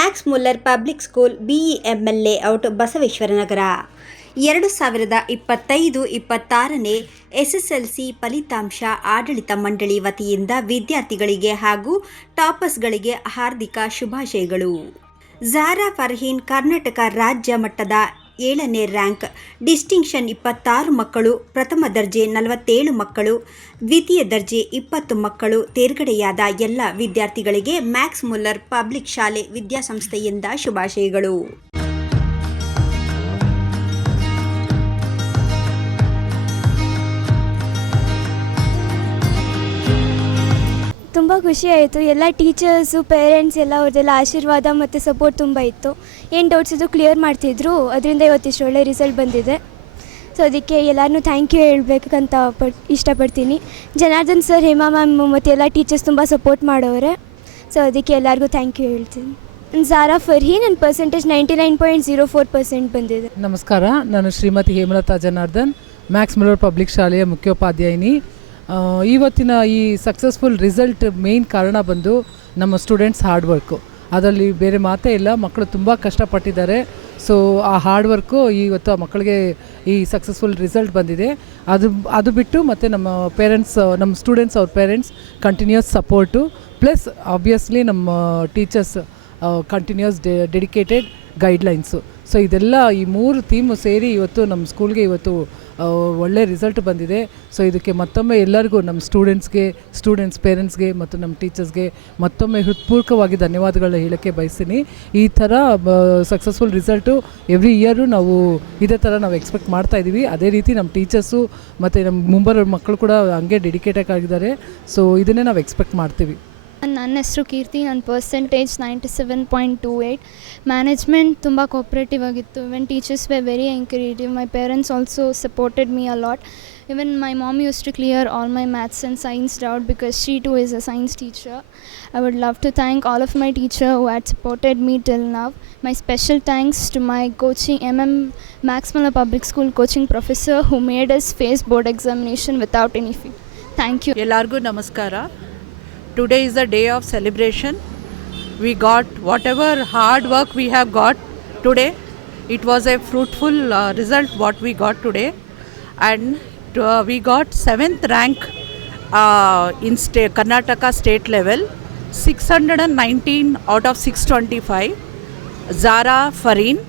Max Muller public school BEML layout Basaveshwaranagar 2025-26ನೇ SSLC ಫಲಿತಾಂಶ ಆಡಳಿತ ಮಂಡಳಿ ವತಿಯಿಂದ ವಿದ್ಯಾರ್ಥಿಗಳಿಗೆ ಹಾಗೂ ಟಾಪರ್ಸ್ಗಳಿಗೆ ಹಾರ್ದಿಕ ಶುಭಾಶಯಗಳು. ಝಾರಾ ಫರ್ಹೀನ್ ಕರ್ನಾಟಕ ರಾಜ್ಯ ಮಟ್ಟದ 7ನೇ ರ್ಯಾಂಕ್, ಡಿಸ್ಟಿಂಕ್ಷನ್ 26 ಮಕ್ಕಳು, ಪ್ರಥಮ ದರ್ಜೆ 47 ಮಕ್ಕಳು, ದ್ವಿತೀಯ ದರ್ಜೆ 20 ಮಕ್ಕಳು. ತೇರ್ಗಡೆಯಾದ ಎಲ್ಲ ವಿದ್ಯಾರ್ಥಿಗಳಿಗೆ ಮ್ಯಾಕ್ಸ್ ಮುಲ್ಲರ್ ಪಬ್ಲಿಕ್ ಶಾಲೆ ವಿದ್ಯಾಸಂಸ್ಥೆಯಿಂದ ಶುಭಾಶಯಗಳು. ತುಂಬ ಖುಷಿ ಆಯಿತು. ಎಲ್ಲ ಟೀಚರ್ಸು, ಪೇರೆಂಟ್ಸ್ ಎಲ್ಲ ಅವ್ರದ್ದೆಲ್ಲ ಆಶೀರ್ವಾದ ಮತ್ತು ಸಪೋರ್ಟ್ ತುಂಬ ಇತ್ತು. ಏನು ಡೌಟ್ಸ್ ಇದ್ದು ಕ್ಲಿಯರ್ ಮಾಡ್ತಿದ್ರು. ಅದರಿಂದ ಇವತ್ತಿಷ್ಟು ಒಳ್ಳೆ ರಿಸಲ್ಟ್ ಬಂದಿದೆ. ಸೊ ಅದಕ್ಕೆ ಎಲ್ಲರೂ ಥ್ಯಾಂಕ್ ಯು ಹೇಳಬೇಕಂತ ಇಷ್ಟಪಡ್ತೀನಿ. ಜನಾರ್ದನ್ ಸರ್, ಹೇಮಾ ಮ್ಯಾಮ್ ಮತ್ತು ಎಲ್ಲ ಟೀಚರ್ಸ್ ತುಂಬ ಸಪೋರ್ಟ್ ಮಾಡೋರೆ. ಸೊ ಅದಕ್ಕೆ ಎಲ್ಲರಿಗೂ ಥ್ಯಾಂಕ್ ಯು ಹೇಳ್ತೀನಿ. ಝಾರಾ ಫರ್ಹೀನ್, ನನ್ನ ಪರ್ಸೆಂಟೇಜ್ 99.04% ಬಂದಿದೆ. ನಮಸ್ಕಾರ, ನಾನು Shrimati Hemalatha Janardhan, Max Muller public ಶಾಲೆಯ ಮುಖ್ಯೋಪಾಧ್ಯಾಯಿನಿ. ಇವತ್ತಿನ ಈ ಸಕ್ಸಸ್ಫುಲ್ ರಿಸಲ್ಟ್ ಮೇನ್ ಕಾರಣ ಬಂದು ನಮ್ಮ ಸ್ಟೂಡೆಂಟ್ಸ್ ಹಾರ್ಡ್ ವರ್ಕು. ಅದರಲ್ಲಿ ಬೇರೆ ಮಾತೇ ಇಲ್ಲ. ಮಕ್ಕಳು ತುಂಬ ಕಷ್ಟಪಟ್ಟಿದ್ದಾರೆ. ಸೊ ಆ ಹಾರ್ಡ್ ವರ್ಕು ಇವತ್ತು ಆ ಮಕ್ಕಳಿಗೆ ಈ ಸಕ್ಸಸ್ಫುಲ್ ರಿಸಲ್ಟ್ ಬಂದಿದೆ. ಅದು ಬಿಟ್ಟು ಮತ್ತು ನಮ್ಮ ಪೇರೆಂಟ್ಸ್, ನಮ್ಮ ಸ್ಟೂಡೆಂಟ್ಸ್, ಅವ್ರ parents continuous support, plus obviously ನಮ್ಮ teachers continuous dedicated guidelines. So ಇದೆಲ್ಲ ಈ 3 ಥೀಮು ಸೇರಿ ಇವತ್ತು ನಮ್ಮ ಸ್ಕೂಲ್ಗೆ ಇವತ್ತು ಒಳ್ಳೆ ರಿಸಲ್ಟ್ ಬಂದಿದೆ. ಸೊ ಇದಕ್ಕೆ ಮತ್ತೊಮ್ಮೆ ಎಲ್ಲರಿಗೂ, ನಮ್ಮ ಸ್ಟೂಡೆಂಟ್ಸ್ ಪೇರೆಂಟ್ಸ್ಗೆ ಮತ್ತು ನಮ್ಮ ಟೀಚರ್ಸ್ಗೆ ಮತ್ತೊಮ್ಮೆ ಹೃತ್ಪೂರ್ವಕವಾಗಿ ಧನ್ಯವಾದಗಳನ್ನ ಹೇಳೋಕ್ಕೆ ಬಯಸ್ತೀನಿ. ಈ ಥರ ಸಕ್ಸಸ್ಫುಲ್ ರಿಸಲ್ಟು ಎವ್ರಿ ಇಯರು ನಾವು ಇದೇ ಥರ ನಾವು ಎಕ್ಸ್ಪೆಕ್ಟ್ ಮಾಡ್ತಾಯಿದ್ದೀವಿ. ಅದೇ ರೀತಿ ನಮ್ಮ ಟೀಚರ್ಸು ಮತ್ತು ನಮ್ಮ ಮುಂಬರೋ ಮಕ್ಕಳು ಕೂಡ ಹಂಗೆ ಡೆಡಿಕೇಟೆಡ್ ಆಗಿದ್ದಾರೆ. ಸೊ ಇದನ್ನೇ ನಾವು ಎಕ್ಸ್ಪೆಕ್ಟ್ ಮಾಡ್ತೀವಿ. ನನ್ನ ಹೆಸರು ಕೀರ್ತಿ. ನನ್ನ ಪರ್ಸೆಂಟೇಜ್ 97.28. ಮ್ಯಾನೇಜ್ಮೆಂಟ್ ತುಂಬ ಕೋಪ್ರೇಟಿವ್ ಆಗಿತ್ತು. Even teachers were very encouraging. My parents also supported me a lot. Even my mom used to clear all my maths and science doubt because she too is a science teacher. I would love to thank all of my teacher who had supported me till now. My special thanks to my coaching Max Muller Public School coaching professor who made us face board examination without any fee. Thank you. Ellargu namaskara. Today is the day of celebration. We got whatever hard work we have got today. It was a fruitful result what we got today. And we got 7th rank in Karnataka state level, 619 out of 625. Zara Farheen,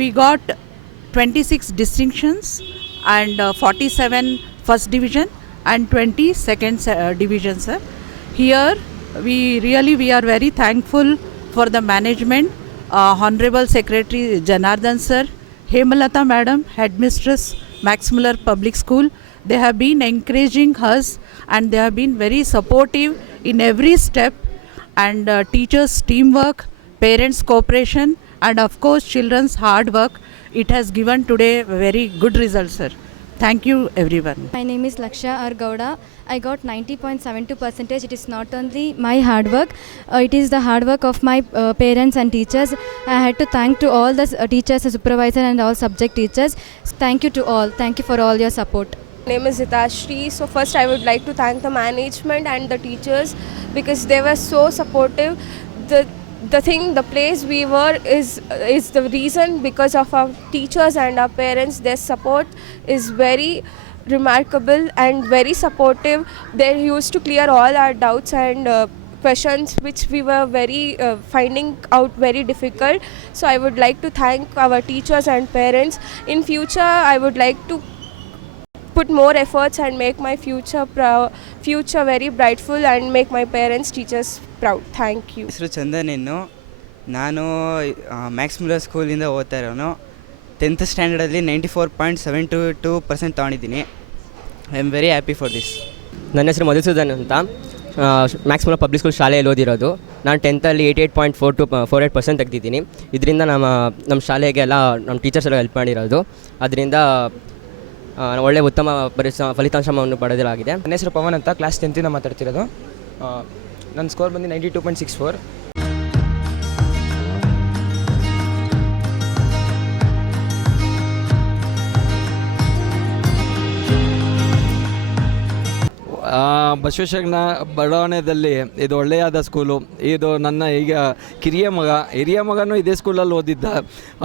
we got 26 distinctions and 47 first division and 20 second division, sir. Here we are very thankful for the management, Honorable Secretary Janardhan sir, Hemalata madam, Headmistress Max Muller Public School. They have been encouraging us and they have been very supportive in every step, and teachers' teamwork, parents' cooperation, and of course children's hard work. It has given today very good results, sir. Thank you everyone. My name is Lakshya R. Gowda. I got 90.72%. It is not only my hard work, it is the hard work of my parents and teachers. I had to thank to all the teachers, supervisor and all subject teachers. Thank you to all. Thank you for all your support. My name is Hitashri. So first I would like to thank the management and the teachers because they were so supportive. The place we were is the reason because of our teachers and our parents. Their support is very remarkable and very supportive. They used to clear all our doubts and questions which we were very finding out very difficult. So I would like to thank our teachers and parents. In future I would like to put more efforts and make my future very brightful and make my parents, teachers proud. Thank you. ಹೆಸರು ಚಂದನ್. ನಾನು Max Muller ಸ್ಕೂಲಿಂದ ಓದ್ತಾ ಇರೋನು. 10th ಸ್ಟ್ಯಾಂಡರ್ಡಲ್ಲಿ 94.72% ತೊಗೊಂಡಿದ್ದೀನಿ. I am very happy for this. ನನ್ನ ಹೆಸರು ಮಧುಸೂದನ್ ಅಂತ, Max Muller public school ಶಾಲೆಯಲ್ಲಿ ಓದಿರೋದು. ನಾನು 10th 88.48% ತೆಗೆದಿದ್ದೀನಿ. ಇದರಿಂದ ನಮ್ಮ ಶಾಲೆಗೆ ಎಲ್ಲ ನಮ್ಮ ಟೀಚರ್ಸ್ ಎಲ್ಲ ಹೆಲ್ಪ್ ಮಾಡಿರೋದು. ಅದರಿಂದ ಒಳ್ಳೆ ಉತ್ತಮ ಫಲಿತಾಂಶವನ್ನು ಪಡೆಯಲಾಗಿದೆ. ನನ್ನ ಹೆಸರು ಪವನ್ ಅಂತ, ಕ್ಲಾಸ್ 10th ಮಾತಾಡ್ತಿರೋದು. ನನ್ನ ಸ್ಕೋರ್ ಬಂದು 92.64. ಬಸವೇಶ್ವರ ಬಡಾವಣೆಯಲ್ಲಿ ಇದು ಒಳ್ಳೆಯದ ಸ್ಕೂಲು. ಇದು ನನ್ನ ಈಗ ಹಿರಿಯ ಮಗನೂ ಇದೇ ಸ್ಕೂಲಲ್ಲಿ ಓದಿದ್ದ,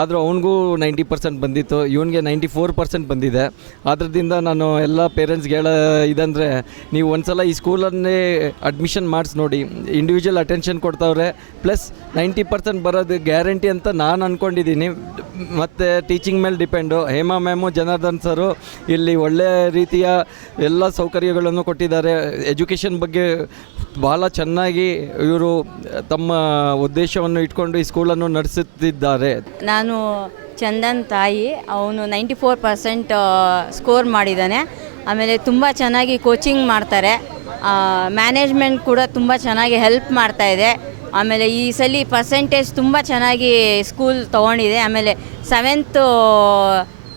ಆದರೂ ಅವನಿಗೂ 90% ಬಂದಿತ್ತು, ಇವನಿಗೆ 94% ಬಂದಿದೆ. ಅದರಿಂದ ನಾನು ಎಲ್ಲ ಪೇರೆಂಟ್ಸ್ಗೆ ಇದಂದರೆ, ನೀವು ಒಂದ್ಸಲ ಈ ಸ್ಕೂಲನ್ನೇ ಅಡ್ಮಿಷನ್ ಮಾಡಿಸಿ ನೋಡಿ. ಇಂಡಿವಿಜುವಲ್ ಅಟೆನ್ಷನ್ ಕೊಡ್ತಾವ್ರೆ, ಪ್ಲಸ್ 90% ಬರೋದು ಗ್ಯಾರಂಟಿ ಅಂತ ನಾನು ಅಂದ್ಕೊಂಡಿದ್ದೀನಿ. ಮತ್ತು ಟೀಚಿಂಗ್ ಮೇಲೆ ಡಿಪೆಂಡು. ಹೇಮಾ ಮ್ಯಾಮು, ಜನಾರ್ದನ್ ಸರು ಇಲ್ಲಿ ಒಳ್ಳೆಯ ರೀತಿಯ ಎಲ್ಲ ಸೌಕರ್ಯಗಳನ್ನು ಕೊಟ್ಟಿದ್ದಾರೆ. ಎಜುಕೇಷನ್ ಬಗ್ಗೆ ಭಾಳ ಚೆನ್ನಾಗಿ ಇವರು ತಮ್ಮ ಉದ್ದೇಶವನ್ನು ಇಟ್ಕೊಂಡು ಈ ಸ್ಕೂಲನ್ನು ನಡೆಸುತ್ತಿದ್ದಾರೆ. ನಾನು ಚಂದನ್ ತಾಯಿ, ಅವನು 94% ಸ್ಕೋರ್ ಮಾಡಿದ್ದಾನೆ. ಆಮೇಲೆ ತುಂಬ ಚೆನ್ನಾಗಿ ಕೋಚಿಂಗ್ ಮಾಡ್ತಾರೆ, ಮ್ಯಾನೇಜ್ಮೆಂಟ್ ಕೂಡ ತುಂಬ ಚೆನ್ನಾಗಿ ಹೆಲ್ಪ್ ಮಾಡ್ತಾಯಿದೆ. ಆಮೇಲೆ ಈ ಸಲ ಪರ್ಸೆಂಟೇಜ್ ತುಂಬ ಚೆನ್ನಾಗಿ ಸ್ಕೂಲ್ ತೊಗೊಂಡಿದೆ. ಆಮೇಲೆ 7th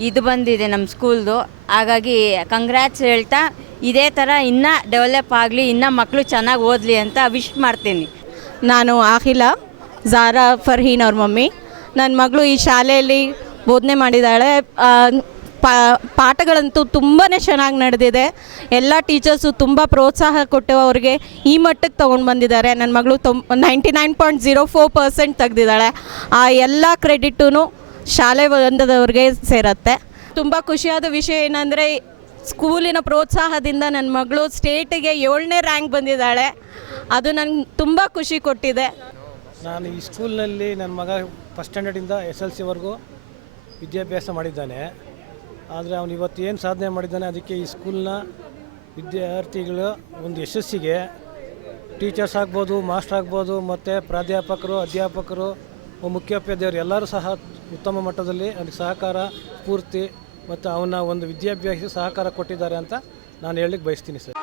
ಇದು ಬಂದಿದೆ ನಮ್ಮ ಸ್ಕೂಲ್ದು. ಹಾಗಾಗಿ ಕಂಗ್ರ್ಯಾಟ್ಸ್ ಹೇಳ್ತಾ, ಇದೇ ಥರ ಇನ್ನೂ ಡೆವಲಪ್ ಆಗಲಿ, ಇನ್ನೂ ಮಕ್ಕಳು ಚೆನ್ನಾಗಿ ಓದಲಿ ಅಂತ ವಿಶ್ ಮಾಡ್ತೀನಿ. ನಾನು ಆಹಿಲ ಝಾರಾ ಫರ್ಹೀನ್ ಅವ್ರ ಮಮ್ಮಿ. ನನ್ನ ಮಗಳು ಈ ಶಾಲೆಯಲ್ಲಿ ಬೋಧನೆ ಮಾಡಿದ್ದಾಳೆ. ಪಾಠಗಳಂತೂ ತುಂಬಾ ಚೆನ್ನಾಗಿ ನಡೆದಿದೆ. ಎಲ್ಲ ಟೀಚರ್ಸು ತುಂಬ ಪ್ರೋತ್ಸಾಹ ಕೊಟ್ಟು ಅವ್ರಿಗೆ ಈ ಮಟ್ಟಕ್ಕೆ ತೊಗೊಂಡು ಬಂದಿದ್ದಾರೆ. ನನ್ನ ಮಗಳು 99.04% ತೆಗೆದಿದ್ದಾಳೆ. ಆ ಎಲ್ಲ ಕ್ರೆಡಿಟೂ ಶಾಲೆ ಬಂದದವ್ರಿಗೆ ಸೇರುತ್ತೆ. ತುಂಬ ಖುಷಿಯಾದ ವಿಷಯ ಏನಂದರೆ, ಸ್ಕೂಲಿನ ಪ್ರೋತ್ಸಾಹದಿಂದ ನನ್ನ ಮಗಳು ಸ್ಟೇಟಿಗೆ 7ನೇ ರ್ಯಾಂಕ್ ಬಂದಿದ್ದಾಳೆ. ಅದು ನನಗೆ ತುಂಬ ಖುಷಿ ಕೊಟ್ಟಿದೆ. ನಾನು ಈ ಸ್ಕೂಲ್ನಲ್ಲಿ ನನ್ನ ಮಗ ಫಸ್ಟ್ ಸ್ಟ್ಯಾಂಡರ್ಡಿಂದ SLC ವಿದ್ಯಾಭ್ಯಾಸ ಮಾಡಿದ್ದಾನೆ. ಆದರೆ ಅವನು ಇವತ್ತು ಏನು ಸಾಧನೆ ಮಾಡಿದ್ದಾನೆ, ಅದಕ್ಕೆ ಈ ಸ್ಕೂಲ್ನ ವಿದ್ಯಾರ್ಥಿಗಳು ಒಂದು ಯಶಸ್ಸಿಗೆ ಟೀಚರ್ಸ್ ಆಗ್ಬೋದು, ಮಾಸ್ಟರ್ ಆಗ್ಬೋದು, ಮತ್ತು ಪ್ರಾಧ್ಯಾಪಕರು, ಅಧ್ಯಾಪಕರು, ಮುಖ್ಯೋಪಾಧ್ಯಾಯರು ಎಲ್ಲರೂ ಸಹ ಉತ್ತಮ ಮಟ್ಟದಲ್ಲಿ ಅವನಿಗೆ ಸಹಕಾರ, ಸ್ಫೂರ್ತಿ ಮತ್ತು ಅವನ ಒಂದು ವಿದ್ಯಾಭ್ಯಾಸ ಸಹಕಾರ ಕೊಟ್ಟಿದ್ದಾರೆ ಅಂತ ನಾನು ಹೇಳಲಿಕ್ಕೆ ಬಯಸ್ತೀನಿ ಸರ್.